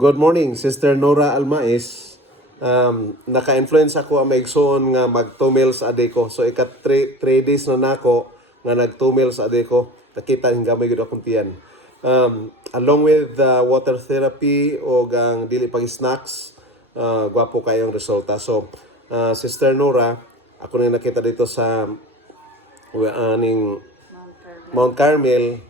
Good morning, Sister Nora Almaes. Naka-influence ako ang maigsoon nga mag 2 meals a day ko. So ika 3 days na nako nga nag 2 meals a day ko. Nakita yung gamay gud akong tiyan. Along with water therapy o ang dili pag snacks, gwapo kayong resulta. So Sister Nora, ako na nakita dito sa aning Mount Carmel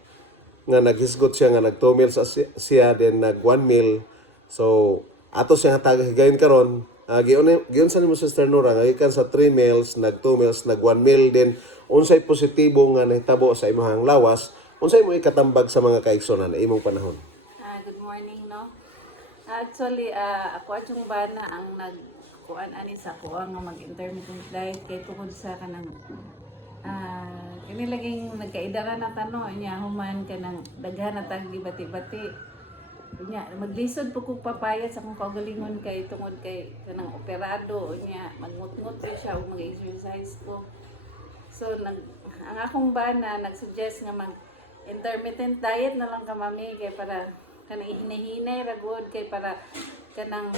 nga naghisgot siya nga nag 2 meals siya then nag 1 meal. So ato siya hatag higayon karon. Giyon sa nimo Sister Nora nga gikan sa 3 meals nag 2 meals nag 1 meal then unsay positibo nga nahitabo sa imong lawas, unsay mo ikatambag sa mga kaigsonan na imong panahon. Good morning, no? Actually, ako atong bana ang nagkuan ani sa kuha nga mag-intermittent diet kay tungod sa kanang kini laging nagkaidara na tano niya human kanang daghan na tag bati-bati. Nya maglisod po kog papayat sa akong kaugalingon kay tungod kay kanang operado nya magmutngot ko siya ug mag-exercise ko. So ang akong bana nagsuggest nga intermittent diet na lang ka mami kay para kanang hinahinay ra gud kay para kanang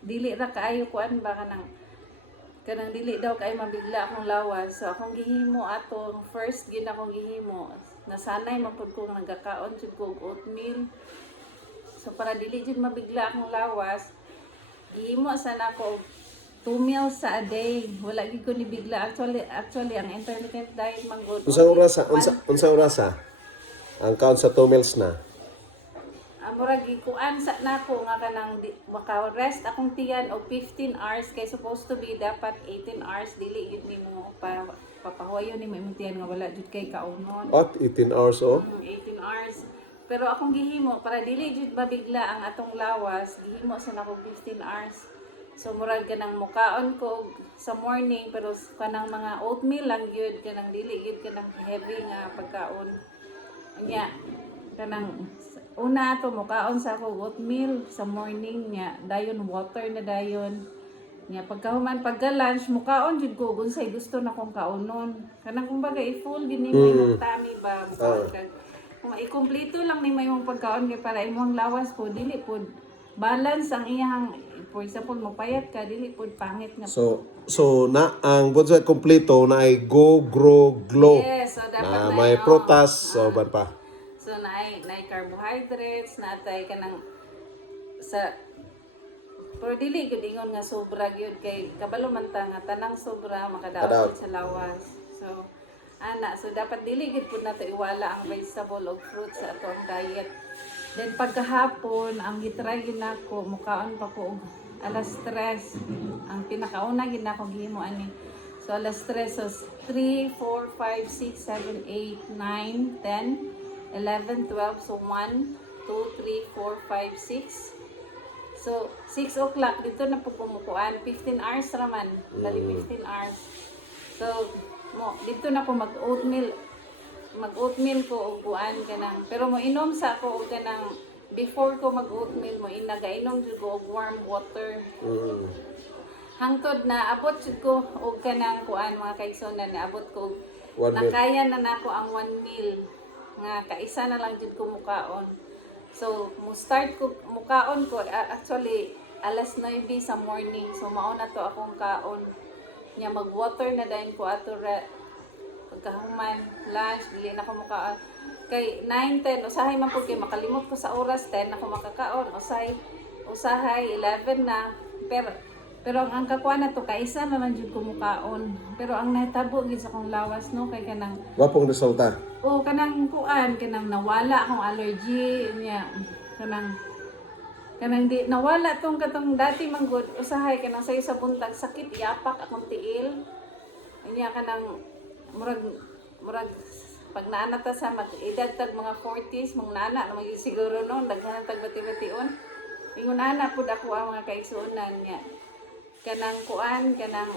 dili ra kaayo kuan ba kanang dili daw kay mabigla akong lawas. So akong gihimo ato first gid akong gihimo nasanay man pud ko nagakaon jud ko og oatmeal. So para dili jud mabigla akong lawas gihimo sana ako 2 meals a day. Wala gid ko ni bigla actually ang intermittent diet man gud. Unsang orasa? Ang count sa 2 meals na. Murag gikuan sa nako nga kanang maka-rest akong tiyan og 15 hours kay supposed to be dapat 18 hours dili gid nimo papahuayon nimo imong tiyan nga wala jud kay kaunon. At 18 hours 18 hours. Pero akong gihimo para dili jud mabigla ang atong lawas, gihimo sa nako 15 hours. So murag kanang mukaon ko sa morning pero kanang mga oatmeal lang gyud kanang dili gyud kanang heavy nga pagkaon. Nya kanang una to mukaon sa ako oatmeal sa morning nya dayon water na dayon. Nya pagkahuman pagka-lunch mukaon jud ko unsay gusto na kong kaonon. Kanang kumbaga i-full din ni imong tummy ba mukaon kag kung ikumpleto lang ni imong pagkaon kay para imong lawas po dili pod balance ang iyang for example mapayat ka dili pod pangit nga. So na ang budget kompleto na ay go grow glow. Yes, so dapat na may prutas so ban pa. So naay carbohydrates natay kanang sa pero dili gud ingon nga sobra gyud kay kabalo man ta nga tanang sobra makadaot sa lawas. So so dapat dili gid pud nato iwala ang vegetable o fruits sa atong diet. Then pagkahapon ang gitry gyud nako mukaon pa ko og alas 3. Ang pinakauna gid nako gihimo ani. So alas 3 so 3, 4, 5, 6, 7, 8, 9, 10 11, 12, so 1, 2, 3, 4, 5, 6. So, 6 o'clock, dito na po pumukuan. 15 hours raman. Bali 15 hours. So, dito na po mag-oatmeal. Mag-oatmeal ko og buan kanang. Pero mo inom sa ako og kanang before ko mag-oatmeal mo inagainom jud ko og warm water. Hangtod na abot jud ko og kanang kuan mga kaigsonan na abot ko nakaya na nako ang 1 meal. Nga kaisa na lang jud ko mukaon. So, start ko mukaon ko actually alas 9 sa morning. So mao na to akong kaon. Nya mag-water na dayon ko ato pagkahuman lunch dili na ko mukaon. Kay 9, 10 usahay man pud kay makalimot ko sa oras 10 ako makakaon. Usahay 11 na pero ang kakuan na to kaisa na lang jud ko mukaon. Pero ang nahitabo gid sa akong lawas no kay kanang Wapong resulta. kanang kuan kanang nawala akong allergy niya kanang di nawala tong katong dati manggod usahay kanang sayo sa buntag sakit yapak akong tiil niya kanang murag pag naana ta sa mag-edad tag mga 40s mga nana naman siguro no daghan tag bati-bation ingon ana pud ako ang mga kaigsuonan niya kanang kuan kanang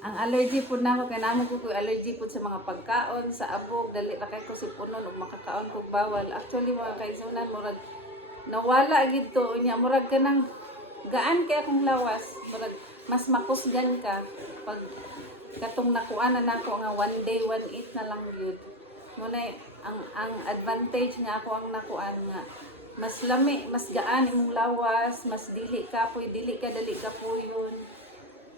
ang allergy pud nako kay namo ko allergy pud sa mga pagkaon sa abog dali ra kay ko sipunon ug makakaon kog bawal actually mga kaigsuonan murag nawala gid to nya murag kanang gaan kay akong lawas murag mas makusgan ka pag katong nakuan na nako nga 1 day 1 eat na lang gyud mo na ang advantage nga ako ang nakuan nga mas lami, mas gaan imong lawas, mas dili ka dali ka po yun.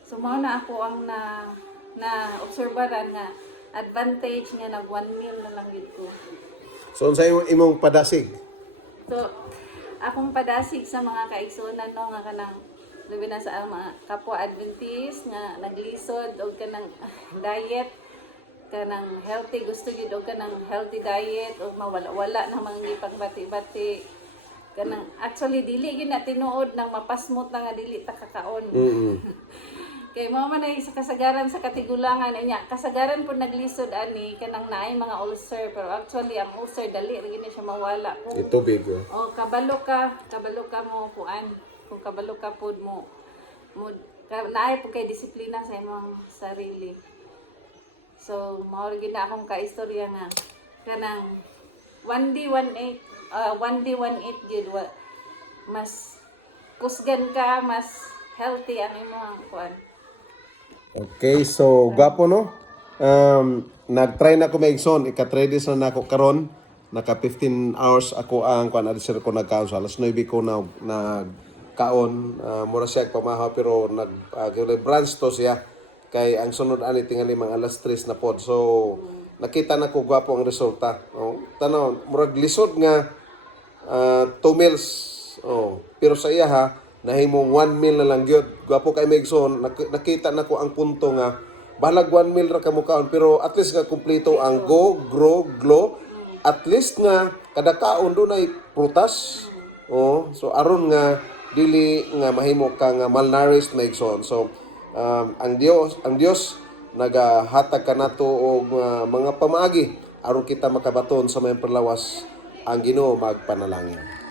So mao na ako ang na obserbaran nga advantage nga nag 1 meal na lang yun ko. So unsa imong padasig? So akong padasig sa mga kaigsunan no nga kanang labi na sa mga kapwa Adventist nga naglisod og kanang diet kanang healthy gusto gyud og kanang healthy diet o mawala-wala na mga gipagbati-bati kanang actually dili gyud na tinuod nang mapasmot na nga dili ta kakaon. Kay mao man ay sa kasagaran sa katigulangan niya kasagaran pud naglisod ani kanang naay mga ulcer pero actually ang ulcer dali ra gyud na siya mawala kung Itubig. o kabalo ka mo kuan kung kabalo ka pud mo naay pud kay disiplina sa imong sarili. So mao gyud na akong kaistorya nga kanang 1D 18 gyud mas kusgan ka mas healthy ang imong kuan. Okay, so gapo no. Nag-try na ko maigsoon, ika-3 days na nako karon. Naka 15 hours ako ang kuan adisir ko nagkaon so alas 9 ko na nagkaon. Mura siya pamahaw pero branch to siya. Kay ang sunod ani tingali mga alas 3 na pod. So nakita na ko gwapo ang resulta. Oh, tanaw murag lisod nga 2 meals. Oh, pero sa iya ha nahimong 1 meal na lang gyud. Gwapo kay Megson, nakita na ko ang punto nga balag 1 meal ra kamo kaon pero at least nga kumpleto ang go, grow, glow. At least nga kada kaon do nay prutas. Oh, so aron nga dili nga mahimo ka nga malnourished Megson. So ang Dios nagahatag kanato og mga pamaagi aron kita makabaton sa may perlawas ang Ginoo magpanalangin.